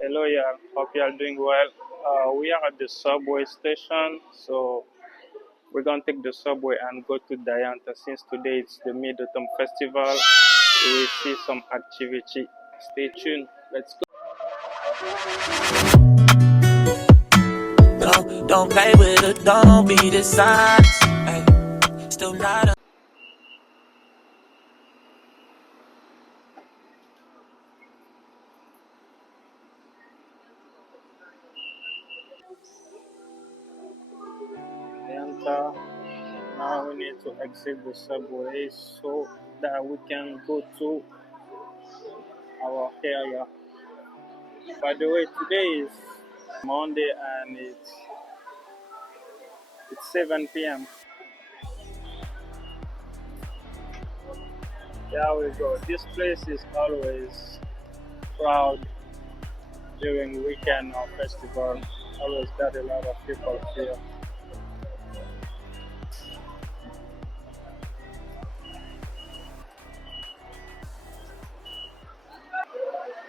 Hello, y'all. Hope you are doing well. We are at the subway station, so we're gonna take the subway and go to Dayanta. Since today it's the Mid Autumn Festival, we will see some activity. Stay tuned. Let's go. Don't play with it, don't be dishonest. Ay, still not a Dayanta. Now we need to exit the subway so that we can go to our area. By the way, today is Monday and it's 7 p.m. There we go. This place is always crowd during weekend or festival. Always got a lot of people here.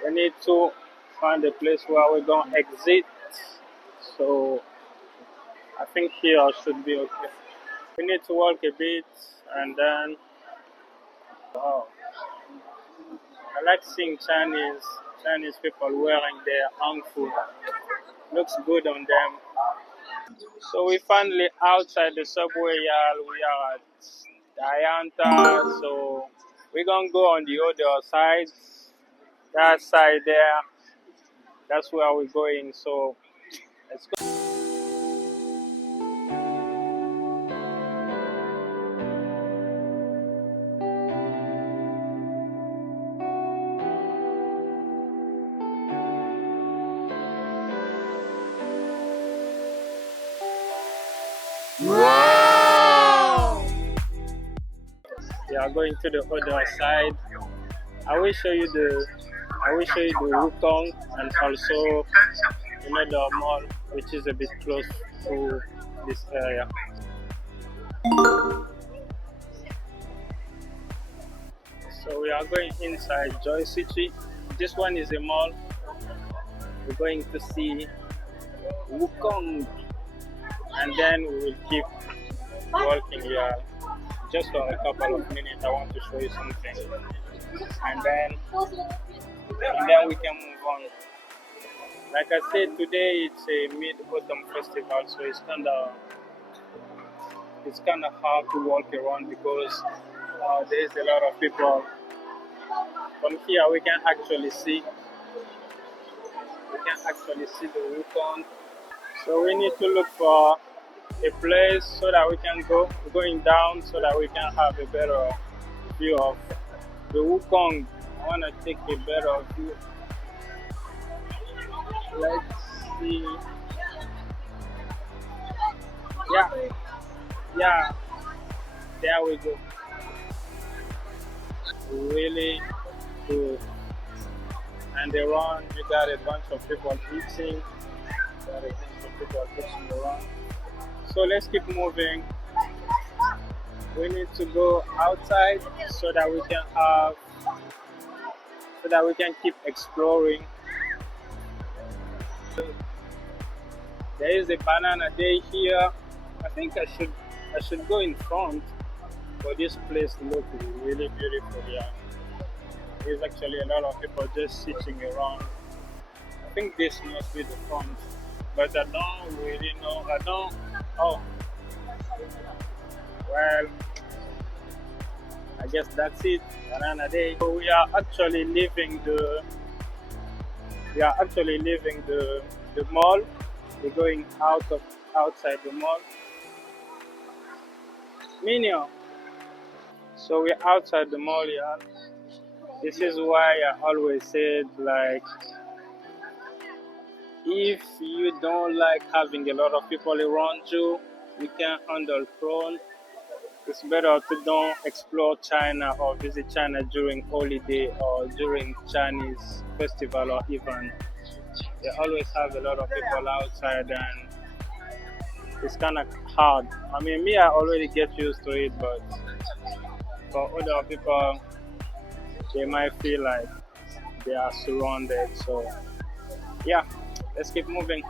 We need to find a place where we're gonna exit. So I think here should be okay. We need to walk a bit and then oh, I like seeing Chinese people wearing their own food. Looks good on them. So we finally outside the subway, y'all. We are at Dayanta. So we're gonna go on the other side. That side there. That's where we're going. So let's go. wow. We are going to the other side. I will show you the Wukong and also another mall which is a bit close to this area. So we are going inside Joy City. This one is a mall. We're going to see Wukong and then we will keep walking here just for a couple of minutes. I want to show you something and then we can move on. Like I said, today it's a mid-autumn festival, so it's kind of hard to walk around because there's a lot of people. From here, we can actually see the Wukong. So we need to look for a place so that we can going down so that we can have a better view of the Wukong. I want to take a better view. Let's see. Yeah, there we go. Really good. And around, you got a bunch of people eating. Around. So let's keep moving. We need to go outside so that we can keep exploring. There is a banana day here. I think I should go in front, but this place looks really beautiful. Yeah, there's actually a lot of people just sitting around. I think this must be the front, but I don't really know. Oh, well, I guess that's it. Banana day. So we are actually leaving the mall. We're going outside the mall. Minion. So we're outside the mall, yeah. This is why I always said, like, if you don't like having a lot of people around you, you can handle crowd. It's better to don't explore China or visit China during holiday or during Chinese festival or event. They always have a lot of people outside and it's kind of hard. I mean, me, I already get used to it, but for other people, they might feel like they are surrounded. So yeah, let's keep moving.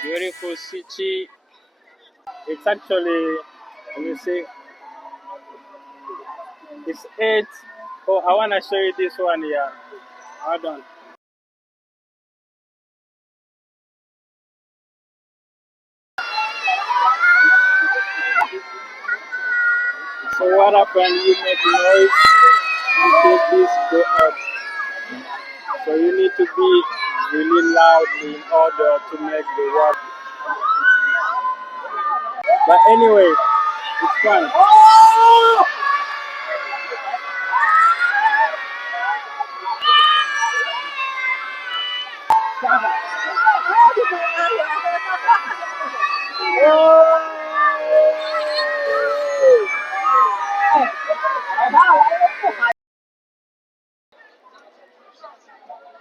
Beautiful city. It's actually, let me see, it's 8. Oh, I want to show you this one here. Hold on. So what happened? You make noise until this go up. So you need to be really loud in order to make the work. But anyway, it's fun.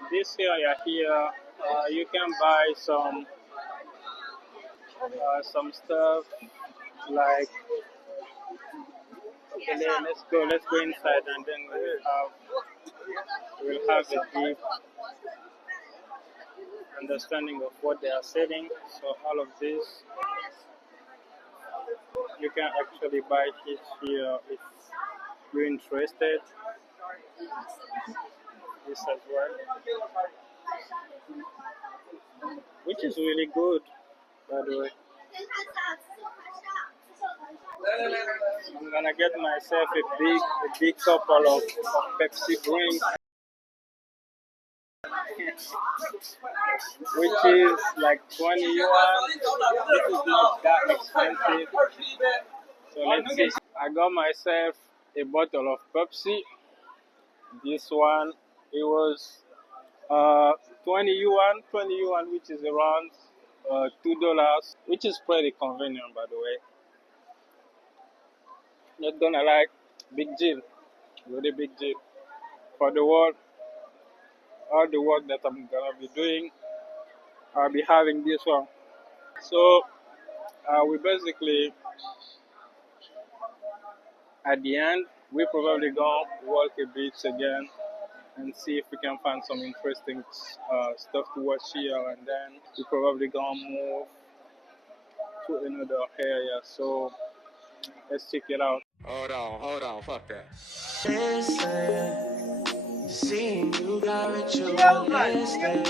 This area here, you can buy some stuff like. Okay, let's go inside, and then we'll have a deep understanding of what they are selling. So all of this you can actually buy it here if you're interested. This as well, which is really good, by the way. I'm gonna get myself a big couple of Pepsi drinks, which is like 20 yuan. This is not that expensive. So let's see. I got myself a bottle of Pepsi. This one, it was 20 yuan, which is around $2, which is pretty convenient, by the way. Not gonna like, big deal, really big deal for the work, all the work that I'm gonna be doing. I'll be having this one. So we basically at the end we probably gonna walk a bit again and see if we can find some interesting stuff to watch here, and then we probably gonna move to another area. So let's check it out. Hold on, fuck that. Listen, seeing you got ritualistic,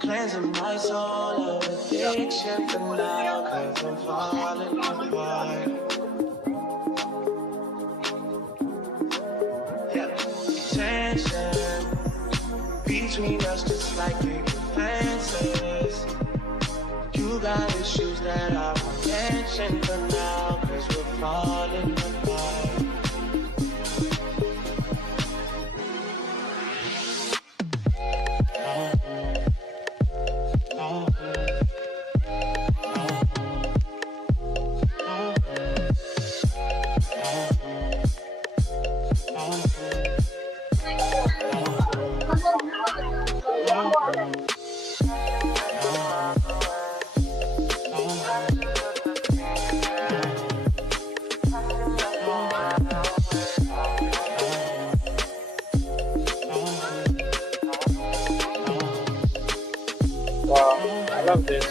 cleansing my soul of addiction for now, cause I'm falling apart. Yeah, tension between us just like big fences. You got issues that I won't mention for now, cause we're falling apart. love this.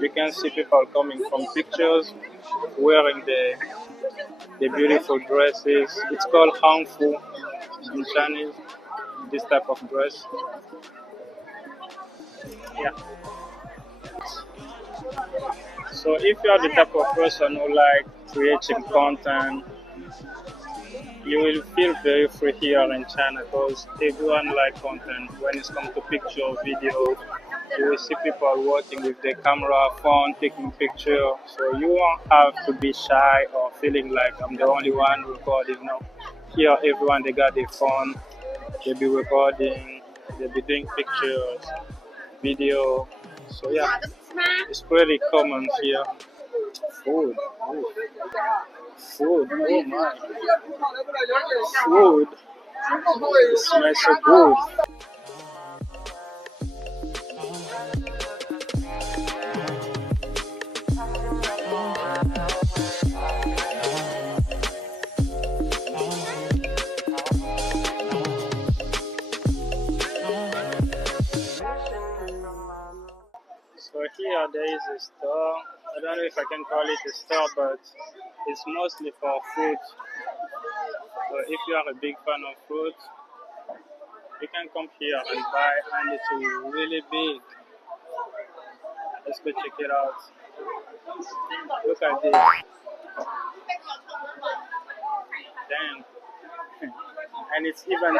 You can see people coming from pictures, wearing the beautiful dresses. It's called hanfu in Chinese, this type of dress. Yeah. So if you are the type of person who like creating content, you will feel very free here in China because everyone like content. When it comes to picture, video, you will see people working with their camera, phone, taking picture. So you won't have to be shy or feeling like I'm the only one recording. No, here everyone they got their phone, they be recording, they be doing pictures, video. So yeah, it's pretty common here. Food, ooh, food, oh my, food. It smells so good. So here there is a store. I don't know if I can call it a store, but it's mostly for fruit. So if you are a big fan of fruit, you can come here and buy, and it's really big. Let's go check it out. Look at this. Damn. And it's even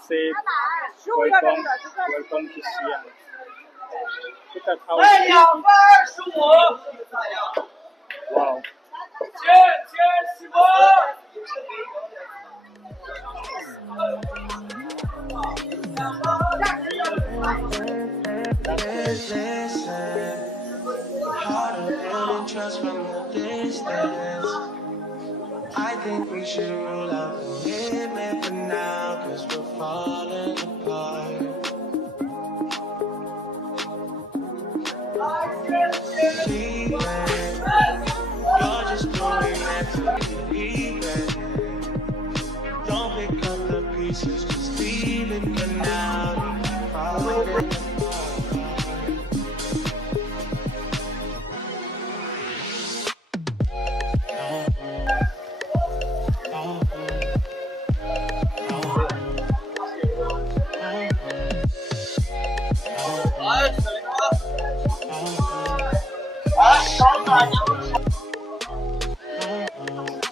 said welcome to Xi'an. Look at how it's big. Wow. That's crazy. Harder building trust from the distance. I think we should rule out the commitment for now, cause we're falling apart. Leaving, you're just doing that to leave it. Don't pick up the pieces, just leave it for now. Falling apart.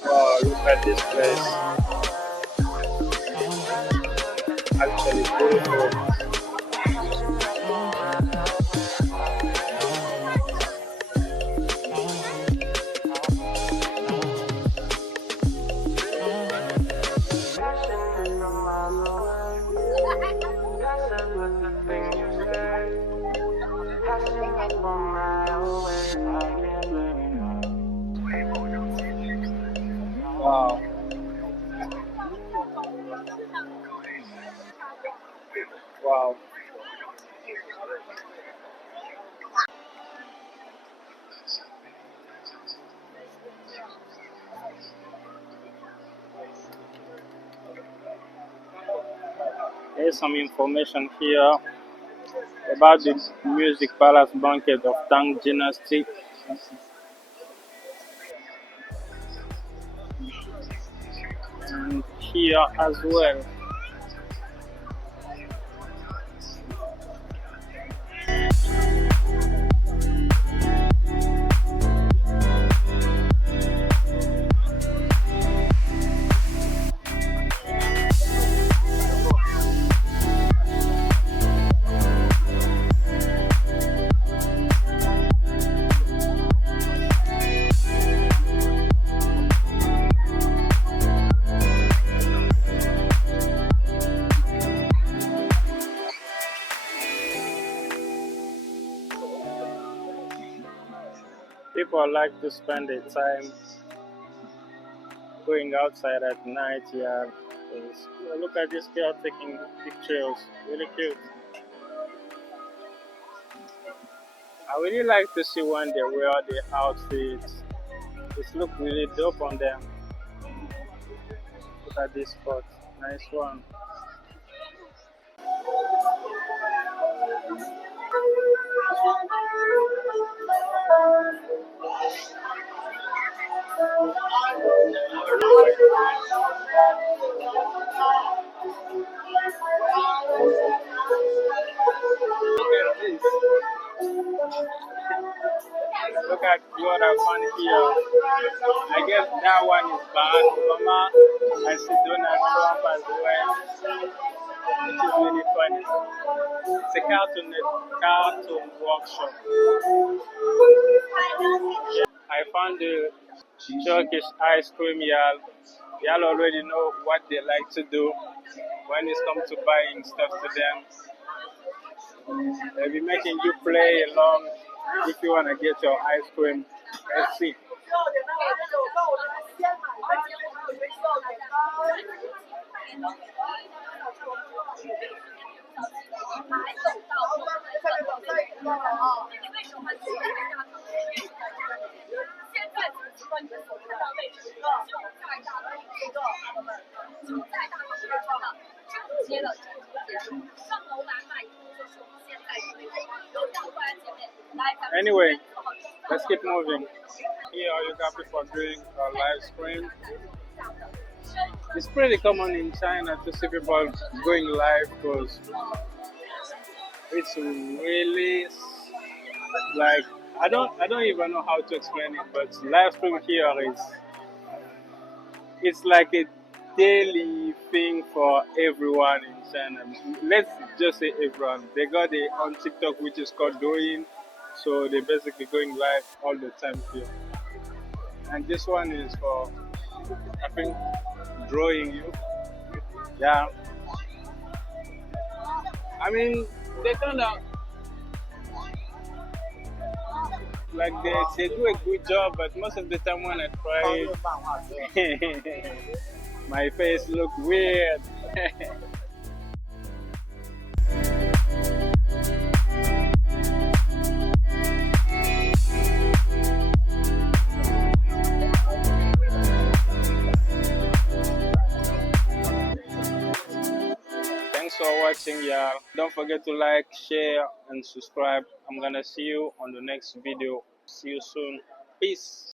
Wow, look at this place. Actually beautiful. Wow. Wow. There's some information here about the music palace banquet of Tang Dynasty. And here as well. People like to spend their time going outside at night, yeah, Look at this girl taking pictures. Really cute. I really like to see when they wear the outfits. It look really dope on them. Look at this spot. Nice one. Look at this. Look at what I found here. I guess that one is Barack Obama. I see Donald Trump as well, which is really funny. It's a cartoon workshop. I found the Turkish ice cream, y'all. Y'all already know what they like to do when it comes to buying stuff to them. They'll be making you play along if you want to get your ice cream. Let's see. Anyway, let's keep moving. Here you got people doing live stream. It's pretty common in China to see people going live because it's really like I don't even know how to explain it, but live stream here is it's like a daily thing for everyone in China. Let's just say everyone. They got it on TikTok, which is called Douyin, so they're basically going live all the time here. And this one is for, I think, drawing you. Yeah. I mean, they kind of like they do a good job, but most of the time when I try it, my face look weird. Thanks for watching, y'all. Don't forget to like, share, and subscribe. I'm gonna see you on the next video. See you soon. Peace.